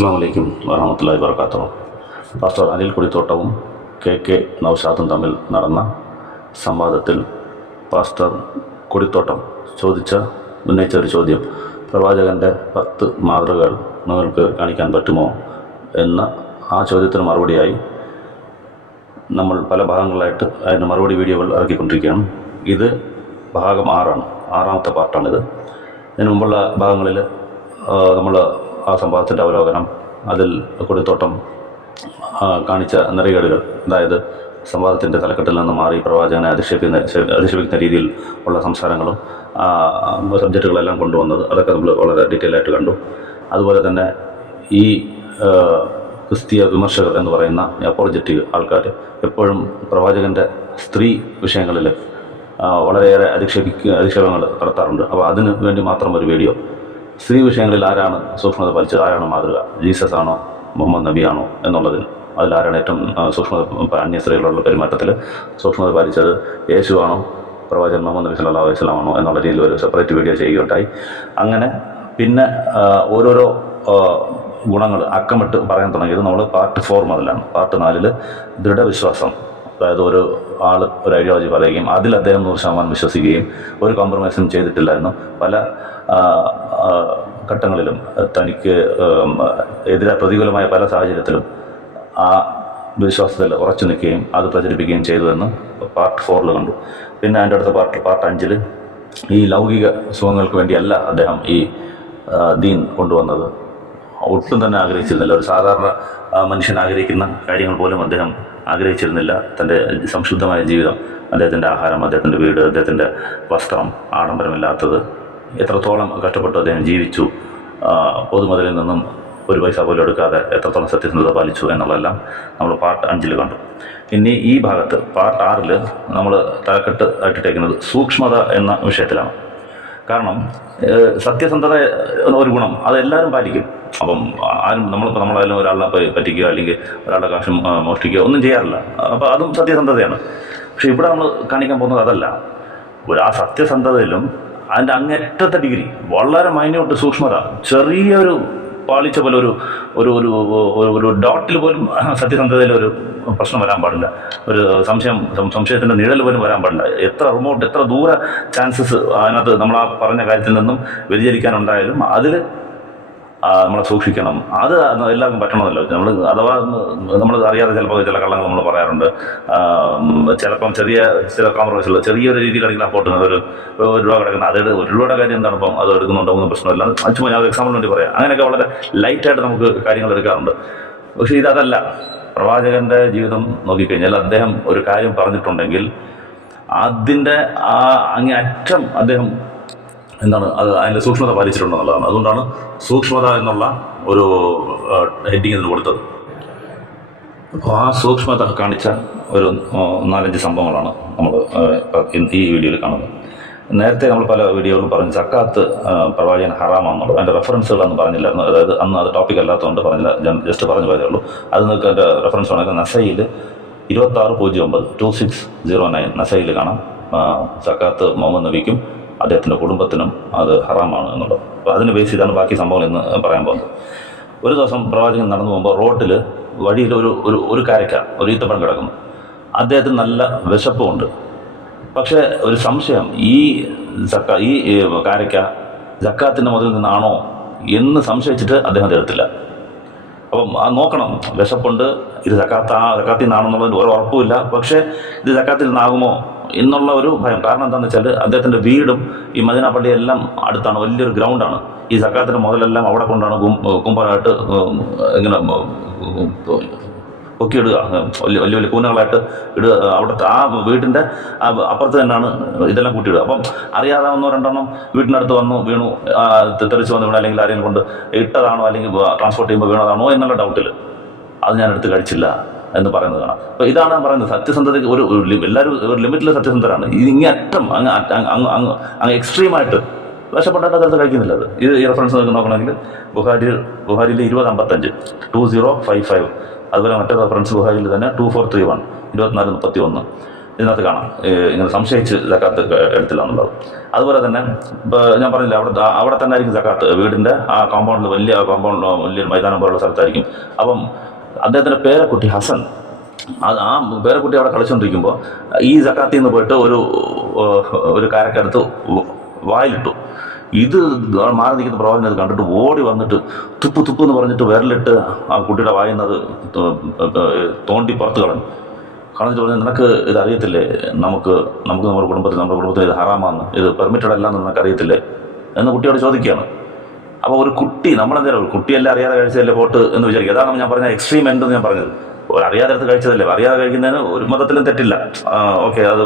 അസ്സാം വലൈക്കും വറഹ്മത്തുള്ളാഹി വബറകാതുഹു. പാസ്റ്റർ അനിൽ കുടിത്തോട്ടവും കെ നൗഷാദും തമ്മിൽ നടന്ന സംവാദത്തിൽ പാസ്റ്റർ കുടിത്തോട്ടം ഉന്നയിച്ച ഒരു ചോദ്യം, പ്രവാചകൻ്റെ 10 മാതൃകകൾ നിങ്ങൾക്ക് കാണിക്കാൻ പറ്റുമോ എന്ന ആ ചോദ്യത്തിന് മറുപടിയായി നമ്മൾ പല ഭാഗങ്ങളായിട്ട് അതിന് മറുപടി വീഡിയോകൾ ഇറക്കിക്കൊണ്ടിരിക്കുകയാണ്. ഇത് ഭാഗം 6ആണ്, 6ാമത്തെ പാർട്ടാണിത്. ഇതിനു മുമ്പുള്ള ഭാഗങ്ങളിൽ നമ്മൾ ആ സംഭവത്തിൻ്റെ അവലോകനം, അതിൽ കുടിത്തോട്ടം കാണിച്ച നെറികേടുകൾ, അതായത് സംവാദത്തിൻ്റെ തലക്കെട്ടിൽ നിന്ന് മാറി പ്രവാചകനെ അധിക്ഷേപിക്കുന്ന രീതിയിൽ ഉള്ള സംസാരങ്ങളും സബ്ജക്റ്റുകളെല്ലാം കൊണ്ടുവന്നത്, അതൊക്കെ നമ്മൾ വളരെ ഡീറ്റെയിൽ ആയിട്ട് കണ്ടു. അതുപോലെ തന്നെ ഈ ക്രിസ്തീയ വിമർശകർ എന്ന് പറയുന്ന അപ്പോളജറ്റിക് ആൾക്കാർ എപ്പോഴും പ്രവാചകൻ്റെ സ്ത്രീ വിഷയങ്ങളിൽ വളരെയേറെ അധിക്ഷേപങ്ങൾ നടത്താറുണ്ട്. അപ്പോൾ അതിന് വേണ്ടി മാത്രം ഒരു വീഡിയോ. സ്ത്രീ വിഷയങ്ങളിൽ ആരാണ് സൂക്ഷ്മത പാലിച്ചത്, ആരാണ് മാതൃക, ജീസസ് ആണോ മുഹമ്മദ് നബിയാണോ എന്നുള്ളതിൽ അതിലാരാണ് ഏറ്റവും സൂക്ഷ്മത, അന്യ സ്ത്രീകളുള്ള പെരുമാറ്റത്തിൽ സൂക്ഷ്മത പാലിച്ചത്, യേശുവാണോ പ്രവാചകൻ മുഹമ്മദ് നബി സല്ലല്ലാഹു അലൈഹി വസല്ലം ആണോ എന്നുള്ള രീതിയിൽ ഒരു സെപ്പറേറ്റ് വീഡിയോ ചെയ്യുകയുണ്ടായി. അങ്ങനെ പിന്നെ ഓരോരോ ഗുണങ്ങൾ അക്കമിട്ട് പറയാൻ തുടങ്ങിയത് നമ്മൾ പാർട്ട് 4 മുതലാണ്. പാർട്ട് 4 ദൃഢവിശ്വാസം, അതായത് ഒരു ആൾ ഒരു ഐഡിയോളജി പറയുകയും അതിൽ അദ്ദേഹം 100% വിശ്വസിക്കുകയും ഒരു കോംപ്രമൈസും ചെയ്തിട്ടില്ലായിരുന്നു. പല ഘട്ടങ്ങളിലും തനിക്ക് പ്രതികൂലമായ പല സാഹചര്യത്തിലും ആ വിശ്വാസത്തിൽ ഉറച്ചു നിൽക്കുകയും അത് പ്രചരിപ്പിക്കുകയും ചെയ്തുവെന്ന് പാർട്ട് 4 കണ്ടു. പിന്നെ അതിൻ്റെ അടുത്ത പാർട്ട് 5 ഈ ലൗകിക സുഖങ്ങൾക്ക് വേണ്ടിയല്ല അദ്ദേഹം ഈ ദീൻ കൊണ്ടുവന്നത്. ഒട്ടും തന്നെ ആഗ്രഹിച്ചിരുന്നില്ല. ഒരു സാധാരണ മനുഷ്യൻ ആഗ്രഹിക്കുന്ന കാര്യങ്ങൾ പോലും അദ്ദേഹം ആഗ്രഹിച്ചിരുന്നില്ല. തൻ്റെ സംശുദ്ധമായ ജീവിതം, അദ്ദേഹത്തിൻ്റെ ആഹാരം, അദ്ദേഹത്തിൻ്റെ വീട്, അദ്ദേഹത്തിൻ്റെ വസ്ത്രം, ആഡംബരമില്ലാത്തത്, എത്രത്തോളം കഷ്ടപ്പെട്ട് അദ്ദേഹം ജീവിച്ചു, പൊതുമുതലിൽ നിന്നും ഒരു പൈസ പോലും എടുക്കാതെ എത്രത്തോളം സത്യസന്ധത പാലിച്ചു എന്നുള്ളതെല്ലാം നമ്മൾ പാർട്ട് 5 കണ്ടു. ഇനി ഈ ഭാഗത്ത് പാർട്ട് 6 നമ്മൾ തലക്കെട്ട് ആയിട്ടിട്ടേക്കുന്നത് സൂക്ഷ്മത എന്ന വിഷയത്തിലാണ്. കാരണം സത്യസന്ധത ഒരു ഗുണം അതെല്ലാവരും പാലിക്കും. അപ്പം ആരും നമ്മളായാലും ഒരാളെ പറ്റിക്കുക അല്ലെങ്കിൽ ഒരാളുടെ കാശും മോഷ്ടിക്കുക ഒന്നും ചെയ്യാറില്ല. അപ്പോൾ അതും സത്യസന്ധതയാണ്. പക്ഷെ ഇവിടെ നമ്മൾ കാണിക്കാൻ പോകുന്നത് അതല്ല. ആ സത്യസന്ധതയിലും അതിൻ്റെ അങ്ങേറ്റത്തെ ഡിഗ്രി, വളരെ മൈന്യൂട്ട് സൂക്ഷ്മത, ചെറിയൊരു പാളിച്ച പോലെ ഒരു ഡോട്ടിൽ പോലും സത്യസന്ധതയിൽ ഒരു പ്രശ്നം വരാൻ പാടില്ല. ഒരു സംശയത്തിൻ്റെ നിഴൽ പോലും വരാൻ പാടില്ല. എത്ര റിമോട്ട്, എത്ര ദൂര ചാൻസസ് അതിനകത്ത് നമ്മൾ ആ പറഞ്ഞ കാര്യത്തിൽ നിന്നും വ്യതിചലിക്കാനുണ്ടായാലും അതിൽ നമ്മളെ സൂക്ഷിക്കണം. അത് എല്ലാവർക്കും പറ്റണമെന്നല്ലോ. നമ്മൾ അറിയാതെ ചിലപ്പോൾ ചില കള്ളങ്ങൾ നമ്മൾ പറയാറുണ്ട്. ചിലപ്പം ചില കോംപ്രമൈസുള്ള ചെറിയൊരു രീതിയിലാണെങ്കിൽ ആ പോട്ടുന്നത് ഒരു രൂപ കിടക്കുന്നത്, അത് 1 രൂപയുടെ കാര്യം എന്താണ്, ഇപ്പം അത് എടുക്കുന്നുണ്ടോ ഒന്നും പ്രശ്നമില്ല. അത് ചുമ്മാ ഞാൻ ഒരു എക്സാമ്പിൾ വേണ്ടി പറയാം. അങ്ങനെയൊക്കെ വളരെ ലൈറ്റായിട്ട് നമുക്ക് കാര്യങ്ങൾ എടുക്കാറുണ്ട്. പക്ഷേ ഇതല്ല. പ്രവാചകൻ്റെ ജീവിതം നോക്കിക്കഴിഞ്ഞാൽ അദ്ദേഹം ഒരു കാര്യം പറഞ്ഞിട്ടുണ്ടെങ്കിൽ അതിൻ്റെ അങ്ങേ അറ്റം അദ്ദേഹം അതിൻ്റെ സൂക്ഷ്മത പാലിച്ചിട്ടുണ്ടെന്നുള്ളതാണ്. അതുകൊണ്ടാണ് സൂക്ഷ്മത എന്നുള്ള ഒരു ഹെഡിങ് ഇതിന് കൊടുത്തത്. അപ്പോൾ ആ സൂക്ഷ്മത കാണിച്ച ഒരു 4-5 സംഭവങ്ങളാണ് നമ്മൾ ഈ വീഡിയോയിൽ കാണുന്നത്. നേരത്തെ നമ്മൾ പല വീഡിയോകളും പറഞ്ഞു സക്കാത്ത് പ്രവാചകൻ ഹറാമാണെന്നുള്ളത്. അതിൻ്റെ റെഫറൻസുകളൊന്നും പറഞ്ഞില്ലായിരുന്നു. അതായത് അന്ന് അത് ടോപ്പിക് അല്ലാത്തതുകൊണ്ട് പറഞ്ഞില്ല, ജസ്റ്റ് പറഞ്ഞു പോയതേ ഉള്ളൂ. അത് നിങ്ങൾക്ക് അതിൻ്റെ റെഫറൻസ് വേണമെങ്കിൽ നസയിൽ 2609 2609 നസയിൽ കാണാം. സക്കാത്ത് മുഹമ്മദ് നബിക്കും അദ്ദേഹത്തിൻ്റെ കുടുംബത്തിനും അത് ഹറാമാണ് എന്നുള്ളത്. അപ്പോൾ അതിന് ബേസ് ചെയ്താണ് ബാക്കി സംഭവങ്ങൾ ഇന്ന് പറയാൻ പോകുന്നത്. ഒരു ദിവസം പ്രവാചകൻ നടന്നു പോകുമ്പോൾ റോഡിൽ വഴിയിൽ ഒരു കാരക്ക, ഒരു ഈത്തപ്പഴം കിടക്കുന്നു. അദ്ദേഹത്തിന് നല്ല വിശപ്പുമുണ്ട്. പക്ഷേ ഒരു സംശയം, ഈ കാരക്ക സക്കാത്തിൻ്റെ മുതലിൽ നിന്നാണോ എന്ന് സംശയിച്ചിട്ട് അദ്ദേഹം അത് എടുത്തില്ല. അപ്പം അത് നോക്കണം, വിശപ്പുണ്ട്, ഇത് സക്കാത്തിൽ നിന്നാണെന്നുള്ളതിന് ഒരു ഉറപ്പുമില്ല. പക്ഷേ ഇത് സക്കാത്തിൽ നിന്നാകുമോ എന്നുള്ള ഒരു ഭയം. കാരണം എന്താണെന്ന് വെച്ചാൽ അദ്ദേഹത്തിൻ്റെ വീടും ഈ മദീന പള്ളിയെല്ലാം അടുത്താണ്, വലിയൊരു ഗ്രൗണ്ടാണ്. ഈ സക്കാത്തിൻ്റെ മുതലെല്ലാം അവിടെ കൊണ്ടാണ് കുമ്പറായിട്ട് ഇങ്ങനെ പൊക്കിയിടുക, വലിയ വലിയ കൂനകളായിട്ട് ഇടുക. അവിടുത്തെ ആ വീട്ടിൻ്റെ അപ്പുറത്ത് തന്നെയാണ് ഇതെല്ലാം കൂട്ടിയിടുക. അപ്പം അറിയാതെ 1-2 വീട്ടിനടുത്ത് വന്നു വീണു, തെറിച്ച് വന്ന് വീണു, അല്ലെങ്കിൽ ആരെങ്കിലും കൊണ്ട് ഇട്ടതാണോ അല്ലെങ്കിൽ ട്രാൻസ്പോർട്ട് ചെയ്യുമ്പോൾ വീണതാണോ എന്നുള്ള ഡൗട്ടിൽ അത് ഞാൻ എടുത്ത് കഴിച്ചില്ല എന്ന് പറയുന്നത് കാണാം. അപ്പോൾ ഇതാണ് ഞാൻ പറയുന്നത്, സത്യസന്ധതയ്ക്ക് എല്ലാവരും ഒരു ലിമിറ്റിൽ സത്യസന്ധരാണ്. ഇങ്ങേ അറ്റം അങ്ങ് എക്സ്ട്രീമായിട്ട് വിശപ്പെട്ടായിട്ട് അതെടുത്ത് കഴിക്കുന്നില്ല. ഇത് ഈ റെഫറൻസ് നോക്കണമെങ്കിൽ ബുഖാരിയിൽ 2055 2055. അതുപോലെ മറ്റേ റെഫറൻസ് ബുഖാരിയിൽ തന്നെ 2431 2431. ഇതിനകത്ത് കാണാം, ഇങ്ങനെ സംശയിച്ച് സക്കാത്ത് എടുത്തില്ല എന്നുള്ളത്. അതുപോലെ തന്നെ ഇപ്പോൾ ഞാൻ പറഞ്ഞില്ല, അവിടെ തന്നെ ആയിരിക്കും സക്കാത്ത്, വീടിൻ്റെ ആ കോമ്പൗണ്ടിൽ വലിയൊരു മൈതാനം പോലുള്ള സ്ഥലത്തായിരിക്കും. അപ്പം അദ്ദേഹത്തിൻ്റെ പേരക്കുട്ടി ഹസൻ, ആ പേരക്കുട്ടി അവിടെ കളിച്ചുകൊണ്ടിരിക്കുമ്പോൾ ഈ സക്കാത്തിൽ നിന്ന് പോയിട്ട് ഒരു കാരക്കെടുത്ത് വായിലിട്ടു. ഇത് മാറി നിൽക്കുന്ന പ്രവാചകൻ അത് കണ്ടിട്ട് ഓടി വന്നിട്ട് തുപ്പ് എന്ന് പറഞ്ഞിട്ട് വിരലിട്ട് ആ കുട്ടിയുടെ വായുന്നത് തോണ്ടി പുറത്ത് കളഞ്ഞിട്ട് പറഞ്ഞു, നിനക്ക് ഇത് അറിയത്തില്ലേ, നമുക്ക് നമ്മുടെ കുടുംബത്തിൽ ഇത് ഹറാമാന്ന്, ഇത് പെർമിറ്റഡ് അല്ല എന്ന് നിനക്കറിയത്തില്ലേ എന്ന് കുട്ടിയോട് ചോദിക്കുകയാണ്. അപ്പോൾ ഒരു കുട്ടി, നമ്മളെന്തായാലും ഒരു കുട്ടിയെല്ലാം അറിയാതെ കഴിച്ചതല്ലേ പോട്ട് എന്ന് വിചാരിക്കുക. അതാണ് ഞാൻ പറഞ്ഞ എക്സ്ട്രീം എൻഡ് എന്ന് ഞാൻ പറഞ്ഞത്. അറിയാതെ എടുത്ത് കഴിച്ചതല്ലേ, അറിയാതെ കഴിക്കുന്നതിന് ഒരു മതത്തിലും തെറ്റില്ല, ഓക്കെ, അത്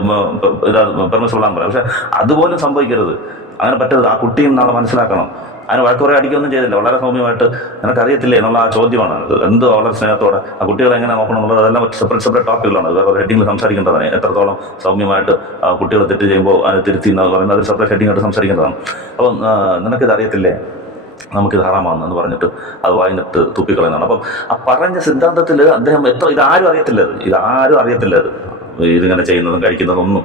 പെർമിസിബിൾ ആണെന്ന് പറയാം. പക്ഷെ അതുപോലും സംഭവിക്കരുത്, അങ്ങനെ പറ്റരുത്. ആ കുട്ടിയും നാളെ മനസ്സിലാക്കണം. അതിന് വഴക്കുറേ അടിക്കുകയൊന്നും ചെയ്തില്ല, വളരെ സൗമ്യമായിട്ട് നിനക്കറിയത്തില്ലേ എന്നുള്ള ആ ചോദ്യമാണ്. എന്ത് വളരെ സ്നേഹത്തോടെ ആ കുട്ടികളെ എങ്ങനെ നോക്കണം എന്നുള്ളത് അതെല്ലാം സെപ്പറേറ്റ് ടോപ്പിക്കുകളാണ്. വേറെ ഹെഡിങ്ങിൽ സംസാരിക്കേണ്ടതാണ്. എത്രത്തോളം സൗമ്യമായിട്ട് കുട്ടികൾ തെറ്റ് ചെയ്യുമ്പോൾ അതിന് തിരുത്തി എന്ന് പറയുന്നത് അത് സെപ്പറേറ്റ് ഹെഡിങ്ങായിട്ട് സംസാരിക്കേണ്ടതാണ്. അപ്പം നിനക്കിത് അറിയത്തില്ലേ, നമുക്കിത് ഹറാമാണെന്ന് പറഞ്ഞിട്ട് അത് വായിന്നിട്ട് തുപ്പിക്കളയുന്നതാണ്. അപ്പം ആ പറഞ്ഞ സിദ്ധാന്തത്തിൽ അദ്ദേഹം ഇതാരും അറിയത്തില്ല ഇതിങ്ങനെ ചെയ്യുന്നതും കഴിക്കുന്നതൊന്നും.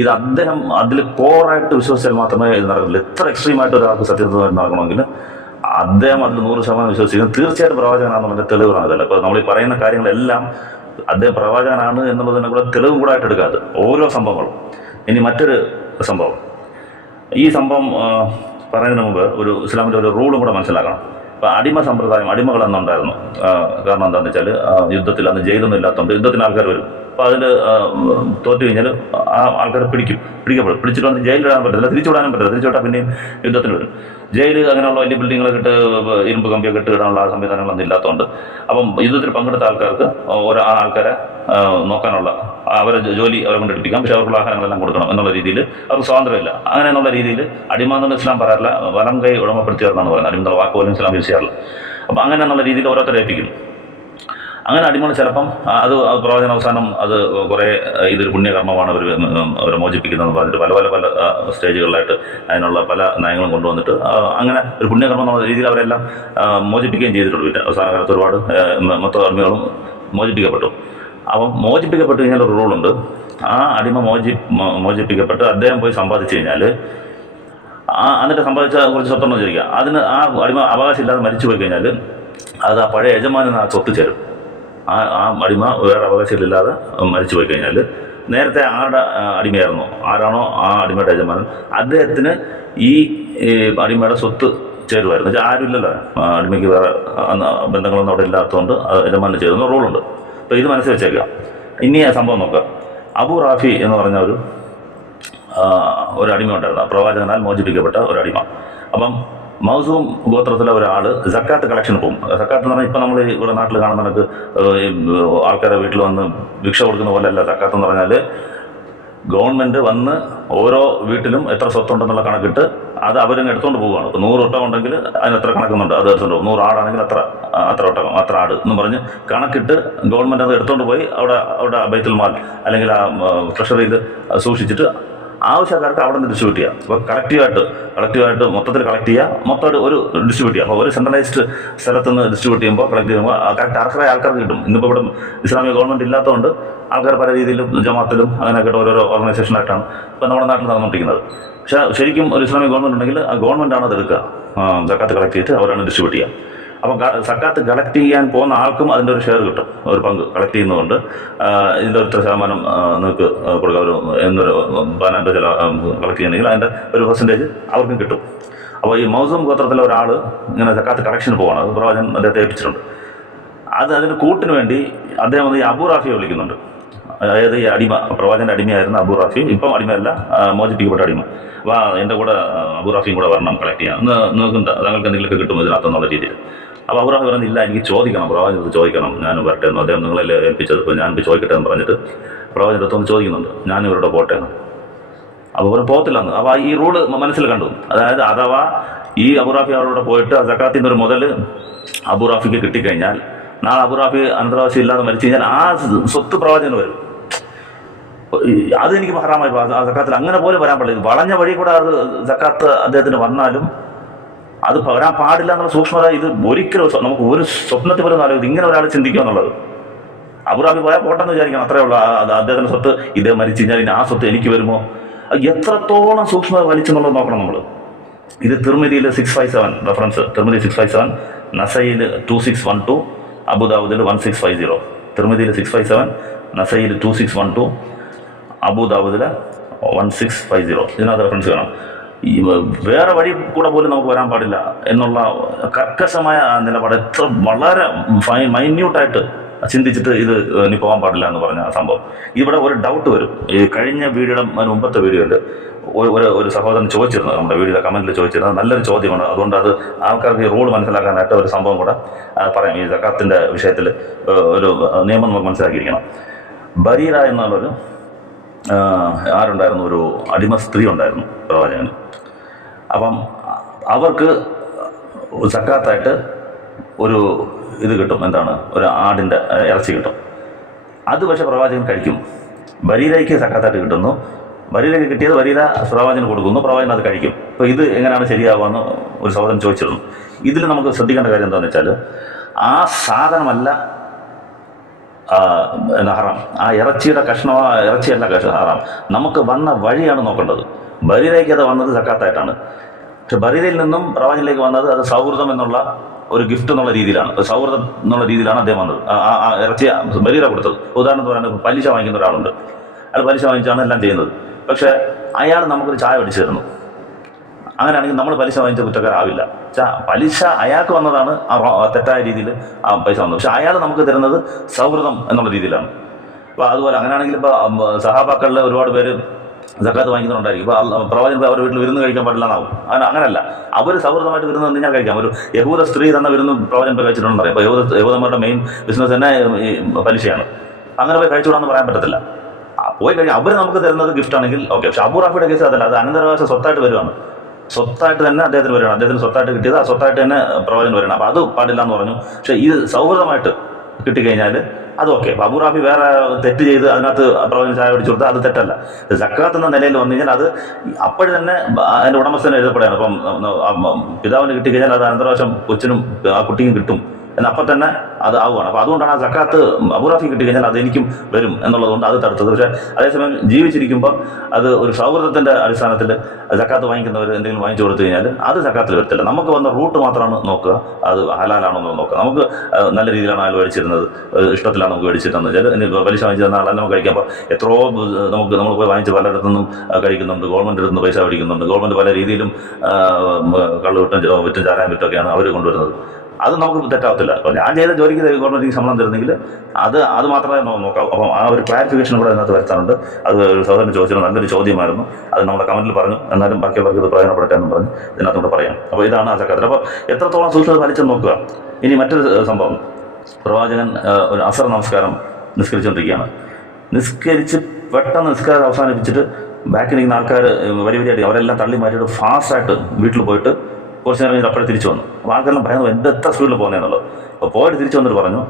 ഇത് അദ്ദേഹം അതിൽ കോറായിട്ട് വിശ്വസിച്ചാൽ മാത്രമേ ഇത് നടക്കുള്ളൂ. എത്ര എക്സ്ട്രീമായിട്ട് ഒരാൾക്ക് സത്യസന്ധത നടക്കണമെങ്കിൽ അദ്ദേഹം അതിൽ 100% വിശ്വസിക്കുന്നത് തീർച്ചയായിട്ടും പ്രവാചകനാണെന്നുള്ളതിൻ്റെ തെളിവുകളാണ് ഇതല്ല. അപ്പോൾ നമ്മൾ ഈ പറയുന്ന കാര്യങ്ങളെല്ലാം അദ്ദേഹം പ്രവാചകനാണ് എന്നുള്ളതിനെ കൂടെ തെളിവും കൂടെ ആയിട്ട് എടുക്കാതെ ഓരോ സംഭവങ്ങളും. ഇനി മറ്റൊരു സംഭവം, ഈ സംഭവം പറയുന്നതിന് മുമ്പ് ഇസ്ലാമിൻ്റെ ഒരു റൂളും കൂടെ മനസ്സിലാക്കണം. ഇപ്പോൾ അടിമ സമ്പ്രദായം, അടിമകളെന്നുണ്ടായിരുന്നു. കാരണം എന്താണെന്ന് വെച്ചാൽ യുദ്ധത്തിൽ അന്ന് ജയിലൊന്നും ഇല്ലാത്തതുകൊണ്ട് യുദ്ധത്തിന് ആൾക്കാർ വരും. അപ്പോൾ അതിൽ തോറ്റു കഴിഞ്ഞാൽ ആ ആൾക്കാരെ പിടിക്കപ്പെടും. പിടിച്ചിട്ട് വന്ന് ജയിലിലിടാൻ പറ്റില്ല, തിരിച്ചുവിടാനും പറ്റില്ല. തിരിച്ചുവിട്ടാൽ പിന്നെയും യുദ്ധത്തിന് വരും. ജയിൽ അങ്ങനെയുള്ള വലിയ ബിൽഡിങ്ങുകളൊക്കെ ഇട്ട് ഇരുമ്പ് കമ്പിയൊക്കെ ഇട്ട് ഇടാനുള്ള ആ സംവിധാനങ്ങളൊന്നും ഇല്ലാത്തതുകൊണ്ട് അപ്പം യുദ്ധത്തിൽ പങ്കെടുത്ത ആൾക്കാർക്ക് ആൾക്കാരെ നോക്കാനുള്ള അവരെ ജോലി അവരെ കൊണ്ടെടുപ്പിക്കാം, പക്ഷേ അവർക്കുള്ള ആഹാരങ്ങളെല്ലാം കൊടുക്കണം എന്നുള്ള രീതിയിൽ അവർക്ക് സ്വാതന്ത്ര്യമില്ല. അങ്ങനെ എന്നുള്ള രീതിയിൽ അടിമ എന്നുള്ള ഇസ്ലാം പറയാറില്ല, വലം കൈ ഉടമപ്പെടുത്തിയവരെന്നാണ് പറയുന്നത്. അടിമ എന്നുള്ള വാക്ക് പോലും ഇസ്ലാം യൂസ് ചെയ്യാറില്ല. അപ്പം അങ്ങനെ എന്നുള്ള രീതിയിൽ ഓരോരുത്തരെ ഏൽപ്പിക്കുന്നു. അങ്ങനെ അടിമകൾ ചിലപ്പം അത് പ്രവാചകൻ അവസാനം അത് കുറേ ഇതൊരു പുണ്യകർമ്മമാണ് അവരെ മോചിപ്പിക്കുന്നതെന്ന് പറഞ്ഞിട്ട് പല സ്റ്റേജുകളിലായിട്ട് അതിനുള്ള പല നയങ്ങളും കൊണ്ടുവന്നിട്ട് അങ്ങനെ ഒരു പുണ്യകർമ്മം എന്നുള്ള രീതിയിൽ അവരെല്ലാം മോചിപ്പിക്കുകയും ചെയ്തിട്ടുള്ളൂ. പിന്നെ അവസാന കാലത്ത് ഒരുപാട് മൊത്തം അടിമകളും മോചിപ്പിക്കപ്പെട്ടു. അപ്പം മോചിപ്പിക്കപ്പെട്ട് കഴിഞ്ഞാൽ ഒരു റൂളുണ്ട്. ആ അടിമ മോചിപ്പിക്കപ്പെട്ട് അദ്ദേഹം പോയി സമ്പാദിച്ചു കഴിഞ്ഞാൽ എന്നിട്ട് സമ്പാദിച്ച കുറച്ച് സ്വത്തുണ്ടെന്ന് വിചാരിക്കുക, അതിന് ആ അടിമ അവകാശമില്ലാതെ മരിച്ചു പോയി കഴിഞ്ഞാൽ അത് ആ പഴയ യജമാനന് ആ സ്വത്ത് ചേരും. ആ അടിമ വേറെ അവകാശമില്ലാതെ മരിച്ചു പോയി കഴിഞ്ഞാൽ നേരത്തെ ആരുടെ അടിമയായിരുന്നോ, ആരാണോ ആ അടിമയുടെ യജമാനൻ, അദ്ദേഹത്തിന് ഈ അടിമയുടെ സ്വത്ത് ചേരുമായിരുന്നു. വെച്ചാൽ ആരുമില്ലല്ലോ, അടിമയ്ക്ക് വേറെ ബന്ധങ്ങളൊന്നും അവിടെ ഇല്ലാത്തതുകൊണ്ട് യജമാനന് ചേരുന്ന റൂളുണ്ട്. അപ്പോൾ ഇത് മനസ്സിൽ വെച്ചേക്കാം. ഇനി ആ സംഭവം നോക്കുക. അബു റാഫി എന്ന് പറഞ്ഞ ഒരു അടിമ ഉണ്ടായിരുന്നു, പ്രവാചകനാൽ മോചിപ്പിക്കപ്പെട്ട ഒരു അടിമ. അപ്പം മൗസൂം ഗോത്രത്തിലെ ഒരാൾ സക്കാത്ത് കളക്ഷന് പോകും. സക്കാത്ത് എന്ന് പറഞ്ഞാൽ ഇപ്പം നമ്മൾ ഇവിടെ നാട്ടിൽ കാണുന്ന കണക്ക് ആൾക്കാരെ വീട്ടിൽ വന്ന് ഭിക്ഷ കൊടുക്കുന്ന പോലെയല്ല. സക്കാത്ത് എന്ന് പറഞ്ഞാൽ ഗവൺമെൻറ് വന്ന് ഓരോ വീട്ടിലും എത്ര സ്വത്തുണ്ടെന്നുള്ള കണക്കിട്ട് അത് അവരങ്ങ് എടുത്തുകൊണ്ട് പോവുകയാണ്. ഇപ്പോൾ 100 ഒട്ടകം ഉണ്ടെങ്കിൽ അതിന് എത്ര കണക്കുന്നുണ്ട്, അത് എടുത്തുകൊണ്ട് പോകും. 100 ആടാണെങ്കിൽ അത്ര ഒട്ടകം, അത്ര ആട് എന്ന് പറഞ്ഞ് കണക്കിട്ട് ഗവൺമെൻറ് അത് എടുത്തുകൊണ്ട് പോയി അവിടെ ബൈത്തുൽ മാൽ അല്ലെങ്കിൽ ആ ട്രഷറിയിൽ സൂക്ഷിച്ചിട്ട് ആവശ്യക്കാർക്ക് അവിടെ നിന്ന് ഡിസ്ട്രിബ്യൂട്ട് ചെയ്യാം. അപ്പോൾ കളക്റ്റീവായിട്ട് മൊത്തത്തിൽ കളക്ട് ചെയ്യുക, മൊത്തമായിട്ട് ഒരു ഡിസ്ട്രിബ്യൂട്ട് ചെയ്യുക. അപ്പോൾ ഒരു സെൻട്രലൈസ്ഡ് സ്ഥലത്ത് നിന്ന് ഡിസ്ട്രിബ്യൂട്ട് ചെയ്യുമ്പോൾ കളക്ട് ചെയ്യുമ്പോൾ കറക്റ്റ് അർഹരായ ആൾക്കാർക്ക് കിട്ടും. ഇന്നിപ്പോൾ ഇവിടെ ഇസ്ലാമിക ഗവൺമെൻറ് ഇല്ലാത്തതുകൊണ്ട് ആൾക്കാർ പല രീതിയിലും ജമാത്തിലും അങ്ങനെയൊക്കെ ഓരോരോ ഓർഗനൈസേഷനായിട്ടാണ് ഇപ്പോൾ നമ്മുടെ നാട്ടിൽ നടന്നുകൊണ്ടിരിക്കുന്നത്. പക്ഷേ ശരിക്കും ഒരു ഇസ്ലാമിക ഗവൺമെൻറ് ഉണ്ടെങ്കിൽ ആ ഗവൺമെൻറ്റാണ് അത് എടുക്കുക, സക്കാത്ത് കളക്ട് ചെയ്തിട്ട് അവരാണ് ഡിസ്ട്രിബ്യൂട്ട് ചെയ്യുക. അപ്പം സക്കാത്ത് കളക്ട് ചെയ്യാൻ പോകുന്ന ആൾക്കും അതിൻ്റെ ഒരു ഷെയർ കിട്ടും, ഒരു പങ്ക് കളക്ട് ചെയ്യുന്നതുകൊണ്ട് ഇതിൻ്റെ ഒരു 3% നിങ്ങൾക്ക് കൊടുക്കുക. ഒരു എന്നൊരു 15 ചില കളക്ട് ചെയ്യണമെങ്കിൽ അതിൻ്റെ ഒരു പെർസെൻറ്റേജ് അവർക്കും കിട്ടും. അപ്പോൾ ഈ മൗസൂം ഗോത്രത്തിലെ ഒരാൾ ഇങ്ങനെ സക്കാത്ത് കളക്ഷന് പോകണം, അത് പ്രവാചകൻ അദ്ദേഹത്തെ ഏൽപ്പിച്ചിട്ടുണ്ട്. അതിന് കൂട്ടിന് വേണ്ടി അദ്ദേഹം ഈ അബു റാഫിയെ വിളിക്കുന്നുണ്ട്. അതായത് ഈ അടിമ, പ്രവാചകൻ്റെ അടിമയായിരുന്ന അബു റാഫി, ഇപ്പം അടിമയല്ല, മോചിപ്പിക്കപ്പെട്ട അടിമ. അപ്പോൾ എൻ്റെ കൂടെ അബു റാഫിയും കൂടെ വരണം കളക്ട് ചെയ്യാം, നിങ്ങൾക്ക് എന്തെങ്കിലുമൊക്കെ കിട്ടും ഇതിനകത്തെന്നുള്ള രീതിയിൽ. അപ്പോൾ അബു റാഫി പറഞ്ഞില്ല, എനിക്ക് ചോദിക്കണം, പ്രവാചകത്ത് ചോദിക്കണം, ഞാൻ വരട്ടെ എന്ന്. അദ്ദേഹം നിങ്ങളെ ഏൽപ്പിച്ചത്, ഇപ്പോൾ ഞാൻ ചോദിക്കട്ടെ എന്ന് പറഞ്ഞിട്ട് പ്രവാചകൻ്റെ അടുത്തൊന്ന് ചോദിക്കുന്നുണ്ട്, ഞാൻ ഇവരുടെ പോട്ടെ എന്ന്. അപ്പോൾ ഇവർ പോകത്തില്ലെന്ന്. അപ്പോൾ ഈ റൂള് മനസ്സിൽ കണ്ടു. അതായത് അഥവാ ഈ അബു റാഫി അവരോട് പോയിട്ട് സക്കാത്തിൻ്റെ ഒരു മുതൽ അബു റാഫിക്ക് കിട്ടിക്കഴിഞ്ഞാൽ നാളെ അബു റാഫി അനന്തരാവകാശം ഇല്ലാതെ മരിച്ചു കഴിഞ്ഞാൽ ആ സ്വത്ത് പ്രവാചകന് വരും. അതെനിക്ക് ഹറാമായി ആ സക്കാത്തിൽ അങ്ങനെ പോലും വരാൻ പാടില്ല. വളഞ്ഞ വഴി കൂടെ അത് സക്കാത്ത് അദ്ദേഹത്തിന് വന്നാലും അത് വരാൻ പാടില്ല എന്നുള്ള സൂക്ഷ്മത ഇത് ഒരിക്കലും നമുക്ക് ഒരു സ്വപ്നത്തിൽ പോലും ആലോചിക്കും ഇങ്ങനെ ഒരാൾ ചിന്തിക്കുക എന്നുള്ളത്. അബുറാബി പോയാൽ പോട്ടെന്ന് വിചാരിക്കണം, അത്രേ ഉള്ളൂ. അദ്ദേഹത്തിൻ്റെ സ്വത്ത് ഇദ്ദേഹം മരിച്ചു കഴിഞ്ഞാൽ ഇനി ആ സ്വത്ത് എനിക്ക് വരുമോ? എത്രത്തോളം സൂക്ഷ്മത വലിച്ചെന്നുള്ളത് നോക്കണം നമ്മൾ. ഇത് തിർമിദിയിൽ 657 റെഫറൻസ്, തിർമിദി 657, നസയിൽ 2612, അബുദാവുദിൽ 1650. തിർമിദിയിൽ 657, നസയിൽ 2612, അബുദാവുദിൽ 1650. ഇതിനകത്ത് റെഫറൻസ് വേണം. ഈ വേറെ വഴി കൂടെ പോലും നമുക്ക് വരാൻ പാടില്ല എന്നുള്ള കർക്കശമായ നിലപാട്, എത്ര വളരെ മൈന്യൂട്ടായിട്ട് ചിന്തിച്ചിട്ട് ഇത് ഇനി പോകാൻ പാടില്ല എന്ന് പറഞ്ഞ സംഭവം. ഇവിടെ ഒരു ഡൗട്ട് വരും. ഈ കഴിഞ്ഞ വീഡിയോയുടെ മുമ്പത്തെ വീഡിയോയിൽ ഒരു സഹോദരൻ ചോദിച്ചിരുന്നത്, നമ്മുടെ വീഡിയോ കമൻറ്റിൽ ചോദിച്ചിരുന്നത് നല്ലൊരു ചോദ്യമാണ്. അതുകൊണ്ട് അത് ആൾക്കാർക്ക് ഈ റൂൾ മനസ്സിലാക്കാനായിട്ട് ഒരു സംഭവം കൂടെ പറയാം. ഈ സക്കാത്തിൻ്റെ വിഷയത്തിൽ ഒരു നിയമം നമുക്ക് മനസ്സിലാക്കിയിരിക്കണം. ബരീറ എന്നുള്ളൊരു ആരുണ്ടായിരുന്നു, ഒരു അടിമ സ്ത്രീ ഉണ്ടായിരുന്നു പ്രവാചകന്. അപ്പം അവർക്ക് സക്കാത്തായിട്ട് ഒരു ഇത് കിട്ടും, എന്താണ്, ഒരു ആടിൻ്റെ ഇറച്ചി കിട്ടും. അത് പക്ഷേ പ്രവാചകൻ കഴിക്കും. ബരീരയ്ക്ക് സക്കാത്തായിട്ട് കിട്ടുന്നു, ബരീരയ്ക്ക് കിട്ടിയത് ബരീര പ്രവാചകന് കൊടുക്കുന്നു, പ്രവാചകൻ അത് കഴിക്കും. അപ്പോൾ ഇത് എങ്ങനെയാണ് ശരിയാവുമെന്ന് ഒരു സഹോദരൻ ചോദിച്ചിരുന്നു. ഇതിൽ നമുക്ക് ശ്രദ്ധിക്കേണ്ട കാര്യം എന്താണെന്ന് വെച്ചാൽ, ആ സാധനമല്ല ഹറാം, ആ ഇറച്ചിയുടെ കഷ്ണമോ ഇറച്ചിയല്ല ഹറാം, നമുക്ക് വന്ന വഴിയാണ് നോക്കേണ്ടത്. ബരീരയ്ക്ക് അത് വന്നത് സക്കാത്തായിട്ടാണ്. പക്ഷെ ബരീരയിൽ നിന്നും പ്രവാചകനിലേക്ക് വന്നത് അത് സൗഹൃദം എന്നുള്ള ഒരു ഗിഫ്റ്റ് എന്നുള്ള രീതിയിലാണ്, സൗഹൃദം എന്നുള്ള രീതിയിലാണ് അദ്ദേഹം വന്നത്. ആ ഇറച്ചി ബരീര കൊടുത്തത്. ഉദാഹരണത്തിന് പറയാൻ, പലിശ വാങ്ങിക്കുന്ന ഒരാളുണ്ട്, അയാൾ പലിശ വാങ്ങിച്ചാണ് എല്ലാം ചെയ്യുന്നത്. പക്ഷേ അയാൾ നമുക്കൊരു ചായ മേടിച്ചു തരുന്നു. അങ്ങനെയാണെങ്കിൽ നമ്മൾ പലിശ വാങ്ങിച്ച കുറ്റക്കാരാവില്ല. പലിശ അയാൾക്ക് വന്നതാണ് തെറ്റായ രീതിയിൽ ആ പൈസ വന്നത്. പക്ഷെ അയാൾ നമുക്ക് തരുന്നത് സൗഹൃദം എന്നുള്ള രീതിയിലാണ്. അപ്പോൾ അതുപോലെ അങ്ങനെയാണെങ്കിൽ ഇപ്പോൾ സഹാബാക്കളിൽ ഒരുപാട് പേര് സക്കാത്ത് വാങ്ങിക്കുന്നുണ്ടായിരിക്കും. ഇപ്പോൾ പ്രവാചകൻ അവരുടെ വീട്ടിൽ വിരുന്ന് കഴിക്കാൻ പാടില്ല എന്നാവും. അങ്ങനല്ല, അവർ സൗഹൃദമായിട്ട് വിരുന്ന് തന്നെ ഞാൻ കഴിക്കാം. ഒരു യഹൂദ സ്ത്രീ തന്ന വിരുന്ന് പ്രവാചകൻ പോയി കഴിച്ചിട്ടുണ്ടെന്നറിയാം. അപ്പോൾ യഹൂദന്മാരുടെ മെയിൻ ബിസിനസ് തന്നെ ഈ പലിശയാണ്. അങ്ങനെ പോയി കഴിച്ചുകൂടാന്ന് പറയാൻ പറ്റത്തില്ല. പോയി കഴിഞ്ഞാൽ അവർ നമുക്ക് തരുന്നത് ഗിഫ്റ്റ് ആണെങ്കിൽ ഓക്കെ. പക്ഷെ അബൂ റാഫിയുടെ കേസ് അതല്ല, അത് അനന്തരാവകാശ സ്വത്തായിട്ട് വരുവാണ്. സ്വത്തായിട്ട് തന്നെ അദ്ദേഹത്തിന് വരികയാണ്. അദ്ദേഹത്തിന് സ്വത്തായിട്ട് കിട്ടിയത് ആ സ്വത്തായിട്ട് തന്നെ പ്രവാചകൻ വരണം. അപ്പോൾ അത് പാടില്ല എന്ന് പറഞ്ഞു. പക്ഷേ ഇത് സൗഹൃദമായിട്ട് കിട്ടിക്കഴിഞ്ഞാൽ അത് ഓക്കെ. അപ്പോൾ അബൂ റാഫി വേറെ തെറ്റ് ചെയ്ത് അതിനകത്ത് പ്രവാചകൻ ചായ പിടിച്ചു കൊടുത്താൽ അത് തെറ്റല്ല. സക്കാത്ത് എന്ന നിലയിൽ വന്നു കഴിഞ്ഞാൽ അത് അപ്പോഴും തന്നെ അതിൻ്റെ ഉടമസ്ഥനെ എഴുതപ്പെടുകയാണ്. അപ്പം പിതാവിന് കിട്ടിക്കഴിഞ്ഞാൽ അത് അനന്തരാവകാശം കൊച്ചിനും ആ കുട്ടിക്കും കിട്ടും എന്നപ്പം തന്നെ അത് ആവുകയാണ്. അപ്പോൾ അതുകൊണ്ടാണ് ആ സക്കാത്ത് അബൂ റാഫി കിട്ടിക്കഴിഞ്ഞാൽ അത് എനിക്കും വരും എന്നുള്ളതുകൊണ്ട് അത് തടുത്തത്. പക്ഷേ അതേസമയം ജീവിച്ചിരിക്കുമ്പോൾ അത് ഒരു സൗഹൃദത്തിൻ്റെ അടിസ്ഥാനത്തിൽ സക്കാത്ത് വാങ്ങിക്കുന്നവർ എന്തെങ്കിലും വാങ്ങിച്ചു കൊടുത്തു കഴിഞ്ഞാൽ അത് സക്കാത്തിൽ വരത്തില്ല. നമുക്ക് വന്ന റൂട്ട് മാത്രമാണ് നോക്കുക, അത് ഹലാലാണോ എന്ന് നോക്കുക. നമുക്ക് നല്ല രീതിയിലാണ് ആൾ മേടിച്ചിരുന്നത്, ഇഷ്ടത്തിലാണ് നമുക്ക് മേടിച്ചിരുന്നത്. ചില പലിശ വാങ്ങിച്ചു തന്ന ആളെല്ലാം നമുക്ക് കഴിക്കാം. അപ്പോൾ എത്രയോ നമ്മൾ പോയി വാങ്ങിച്ച് പലയിടത്തു നിന്നും കഴിക്കുന്നുണ്ട്. ഗവൺമെൻറ് നിന്ന് പൈസ മേടിക്കുന്നുണ്ട്. ഗവൺമെൻറ് പല രീതിയിലും കള്ളു വിറ്റും ചാരാൻ വിറ്റൊക്കെയാണ് അവർ കൊണ്ടുവരുന്നത്. അത് നമുക്ക് തെറ്റാവത്തില്ല. അപ്പോൾ ഞാൻ ചെയ്ത ജോലിക്ക് ഗവൺമെൻറ് ശമ്പളം തരുന്നെങ്കിൽ അത് മാത്രമേ നോക്കാവൂ. അപ്പം ആ ഒരു ക്ലാരിഫിക്കേഷൻ കൂടെ അതിനകത്ത് വരുത്താറുണ്ട്. അത് ഒരു സഹോദരൻ ചോദിച്ചിരുന്നു, നല്ലൊരു ചോദ്യമായിരുന്നു. അത് നമ്മുടെ കമൻറ്റിൽ പറഞ്ഞു. എന്നാലും ബാക്കിയുള്ളവർക്ക് ഇത് പ്രയോജനപ്പെടട്ടെ എന്ന് പറഞ്ഞ് ഇതിനകത്ത് കൂടെ പറയാം. അപ്പോൾ ഇതാണ് ആ സക്കാത്ത്. അപ്പോൾ എത്രത്തോളം സൂക്ഷ്മത പാലിച്ചെന്ന് നോക്കുക. ഇനി മറ്റൊരു സംഭവം, പ്രവാചകൻ ഒരു അസർ നമസ്കാരം നിസ്കരിച്ചുകൊണ്ടിരിക്കുകയാണ്. നിസ്കരിച്ച് പെട്ടെന്ന് നിസ്കാരം അവസാനിപ്പിച്ചിട്ട് ബാക്കിൽ നിൽക്കുന്ന ആൾക്കാർ വരിവരിയായിട്ട് അവരെല്ലാം തള്ളി മാറ്റിയിട്ട് ഫാസ്റ്റായിട്ട് വീട്ടിൽ പോയിട്ട് കുറച്ച് നേരം കഴിഞ്ഞ് അപ്പോഴേ തിരിച്ചു വന്നു. അപ്പോൾ ആൾക്കെല്ലാം ഭയങ്കര എൻ്റെ എത്ര സ്പീഡിൽ പോകുന്നതെന്നുള്ളത്. അപ്പോൾ പോയിട്ട് തിരിച്ചു വന്നിട്ട് പറഞ്ഞു,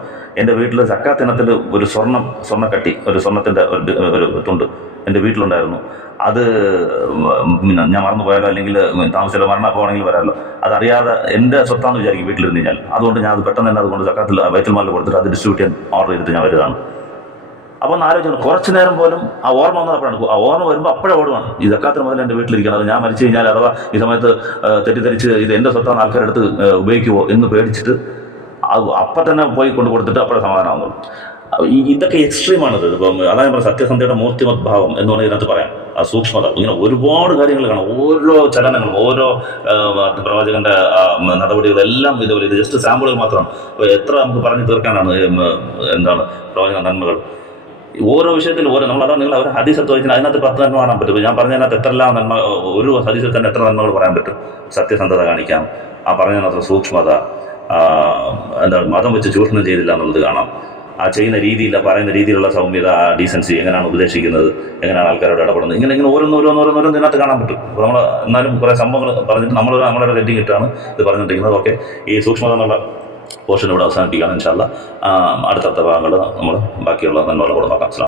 എൻ്റെ വീട്ടിൽ സക്കാത്ത് ഇനത്തിൽ ഒരു സ്വർണ്ണക്കട്ടി, ഒരു സ്വർണ്ണത്തിൻ്റെ ഒരു തുണ്ട് എൻ്റെ വീട്ടിലുണ്ടായിരുന്നു. അത് ഞാൻ മറന്നു പോയാലോ അല്ലെങ്കിൽ താമസിച്ചാലോ മരണമാണെങ്കിൽ വരാമല്ലോ, അതറിയാതെ എൻ്റെ സ്വത്താന്ന് വിചാരിക്കും വീട്ടിലിരുന്ന് കഴിഞ്ഞാൽ. അതുകൊണ്ട് ഞാൻ അത് പെട്ടെന്ന് തന്നെ അതുകൊണ്ട് സക്കാത്തിൽ ബൈത്തുൽ മാലിൽ കൊടുത്തിട്ട് അത് ഡിസ്ട്രിബ്യൂട്ട് ചെയ്യാൻ ഓർഡർ ചെയ്തിട്ട് ഞാൻ വരികയാണ്. അപ്പോൾ ഒന്ന് ആലോചിക്കണം, കുറച്ച് നേരം പോലും ആ ഓർമ്മ വന്നത് അപ്പോഴാണ്. ആ ഓർമ്മ വരുമ്പോൾ അപ്പോഴേ ഓടുവാണ്. ഈ സക്കാത്തിന് മുതൽ എൻ്റെ വീട്ടിലിരിക്കണം, അത് ഞാൻ മരിച്ചു കഴിഞ്ഞാൽ അഥവാ ഈ സമയത്ത് തെറ്റിദ്ധരിച്ച് ഇത് എൻ്റെ സ്വത്താണ് ആൾക്കാരെടുത്ത് ഉപയോഗിക്കുമോ എന്ന് പേടിച്ചിട്ട് അപ്പം തന്നെ പോയി കൊടുത്തിട്ട് അപ്പോഴേ സമാധാനമാകുന്നുള്ളൂ. ഇതൊക്കെ എക്സ്ട്രീമാണിത്. ഇപ്പം അതാണ് ഞാൻ പറഞ്ഞ സത്യസന്ധയുടെ മൂർത്തിമത് ഭാവം എന്ന് പറഞ്ഞാൽ ഇതിനകത്ത് പറയാം. ആ സൂക്ഷ്മത, ഇങ്ങനെ ഒരുപാട് കാര്യങ്ങൾ കാണാം. ഓരോ ചലനങ്ങളും ഓരോ പ്രവാചകന്റെ നടപടികളെല്ലാം ഇതുപോലെ. ഇത് ജസ്റ്റ് സാമ്പിളുകൾ മാത്രമാണ്. അപ്പോൾ എത്ര നമുക്ക് പറഞ്ഞു തീർക്കാനാണ് എന്താണ് പ്രവാചക നന്മകൾ. ഓരോ വിഷയത്തിൽ ഓരോ നമ്മളതാണ് നിങ്ങൾ അവർ ഹദീസ് ചോദിച്ചാൽ അതിനകത്ത് 10 നന്മ കാണാൻ പറ്റും. ഞാൻ പറഞ്ഞതിനകത്ത് എത്രയെല്ലാം നന്മ, ഒരു ഹദീസിൽ തന്നെ എത്ര നന്മകൾ പറയാൻ പറ്റും. സത്യസന്ധത കാണിക്കാം, ആ പറഞ്ഞതിനകത്ത് സൂക്ഷ്മത, എന്താണ് മതം വെച്ച് ചൂഷണം ചെയ്തില്ല എന്നുള്ളത് കാണാം. ആ ചെയ്യുന്ന രീതിയിൽ, പറയുന്ന രീതിയിലുള്ള സൗമ്യത, ഡീസൻസി, എങ്ങനെയാണ് ഉപദേശിക്കുന്നത്, എങ്ങനെയാണ് ആൾക്കാരോട് ഇടപെടുന്നത്, ഇങ്ങനെ ഓരോന്നോരോന്നോരോന്നോരോന്നും ഇതിനകത്ത് കാണാൻ പറ്റും. അപ്പോൾ നമ്മൾ എന്നാലും കുറേ സംഭവങ്ങൾ പറഞ്ഞിട്ട് നമ്മളുടെ റെഡി കിട്ടാണ് ഇത് പറഞ്ഞിട്ടിരിക്കുന്നത്. ഓക്കെ, ഈ സൂക്ഷ്മത എന്നുള്ള പോർഷൻ ഇവിടെ അവസാനിപ്പിക്കുകയാണ്. ഇൻഷാ അല്ലാഹ് അടുത്തടുത്ത ഭാഗങ്ങൾ നമ്മൾ ബാക്കിയുള്ള നന്മകളും കൂടെ നോക്കാം.